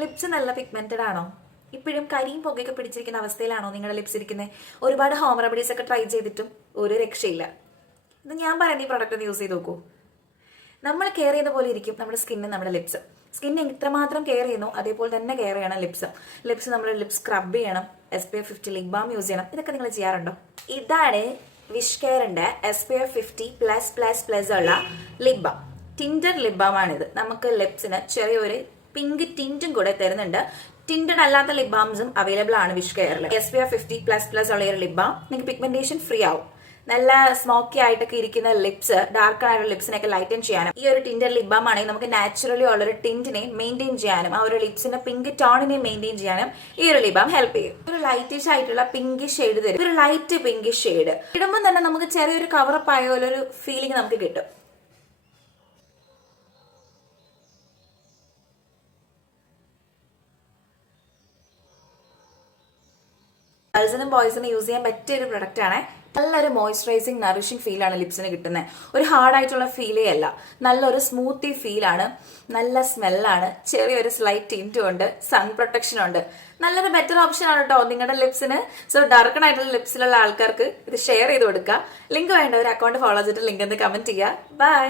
Lips നല്ല pigmented ആണോ? ഇപ്പോഴും കരിയും പുകയൊക്കെ പിടിച്ചിരിക്കുന്ന അവസ്ഥയിലാണോ നിങ്ങളുടെ ലിപ്സ് ഇരിക്കുന്നത്? ഒരുപാട് ഹോം റെമഡീസ് ഒക്കെ ട്രൈ ചെയ്തിട്ടും ഒരു രക്ഷയില്ല. ഇത് ഞാൻ പറയുന്ന ഈ പ്രൊഡക്റ്റ് ഒന്ന് യൂസ് ചെയ്ത് നോക്കൂ. നമ്മൾ കെയർ ചെയ്യുന്ന പോലെ ഇരിക്കും നമ്മുടെ സ്കിന്ന്, നമ്മുടെ ലിപ്സ്. സ്കിൻ എത്രമാത്രം കെയർ ചെയ്യുന്നു അതേപോലെ തന്നെ കെയർ ചെയ്യണം ലിപ്സ് നമ്മൾ ലിപ്സ് സ്ക്രബ് ചെയ്യണം, SPF 50 ലിപ് ബാം യൂസ് ചെയ്യണം. ഇതൊക്കെ നിങ്ങൾ ചെയ്യാറുണ്ടോ? ഇതാണ് വിഷ് കെയറിന്റെ SPF 50+++ ഉള്ള lip balm. Tinted lip balm ആണിത്. നമുക്ക് ലിപ്സിന് ചെറിയൊരു പിങ്ക് ടിൻറ്റും കൂടെ തരുന്നുണ്ട്. ടിൻറ്റഡ് അല്ലാത്ത ലിപ് ബാംസും അവൈലബിൾ ആണ് വിഷ് കെയറിൽ. SPF 50++ ഉള്ള ഒരു ലിപ് ബാം നിങ്ങൾക്ക് പിഗ്മെന്റേഷൻ ഫ്രീ ആവും. നല്ല സ്മോക്കി ആയിട്ടൊക്കെ ഇരിക്കുന്ന ലിപ്സ്, ഡാർക്ക് ആയിട്ടുള്ള ലിപ്സിനൊക്കെ ലൈറ്റൻ ചെയ്യാനും ഈ ഒരു ടിൻറ്റഡ് ലിപ് ബാം ആണെങ്കിൽ നമുക്ക് നാച്ചുറലി ഉള്ള ഒരു ടിന്റിനെ മെയിൻറ്റെയിൻ ചെയ്യാനും ആ ഒരു ലിപ്സിന്റെ പിങ്ക് ടോണിനെ മെയിൻറ്റെയിൻ ചെയ്യാനും ഈ ഒരു ലിപ് ബാം ഹെൽപ്പ് ചെയ്യും. ഒരു ലൈറ്റിഷ് ആയിട്ടുള്ള പിങ്ക് ഷെയ്ഡ് തരും. ഒരു ലൈറ്റ് പിങ്ക് ഷെയ്ഡ് ഇടുമ്പോൾ തന്നെ നമുക്ക് ചെറിയൊരു കവറപ്പ് ആയ പോലെ ഒരു ഫീലിംഗ് നമുക്ക് കിട്ടും. ഗേൾസിനും ബോയ്സിനും യൂസ് ചെയ്യാൻ പറ്റിയ ഒരു പ്രൊഡക്റ്റ് ആണ്. നല്ലൊരു മോയ്സ്ചറൈസിങ് നറിഷിംഗ് ഫീലാണ് ലിപ്സിന് കിട്ടുന്നത്. ഒരു ഹാർഡ് ആയിട്ടുള്ള ഫീലേ അല്ല, നല്ലൊരു സ്മൂത്തി ഫീലാണ്, നല്ല സ്മെല്ലാണ്, ചെറിയൊരു സ്ലൈറ്റ് ടിൻറ്റും ഉണ്ട്, സൺ പ്രൊട്ടക്ഷൻ ഉണ്ട്. നല്ലൊരു ബെറ്റർ ഓപ്ഷൻ ആണ് കേട്ടോ നിങ്ങളുടെ ലിപ്സിന്. സോ ഡാർക്കൺ ആയിട്ടുള്ള ലിപ്സിലുള്ള ആൾക്കാർക്ക് ഇത് ഷെയർ ചെയ്ത് കൊടുക്കുക. ലിങ്ക് വേണ്ട ഒരു അക്കൗണ്ട് ഫോളോ ചെയ്തിട്ട് ലിങ്ക് എന്ന് കമന്റ് ചെയ്യുക. ബൈ.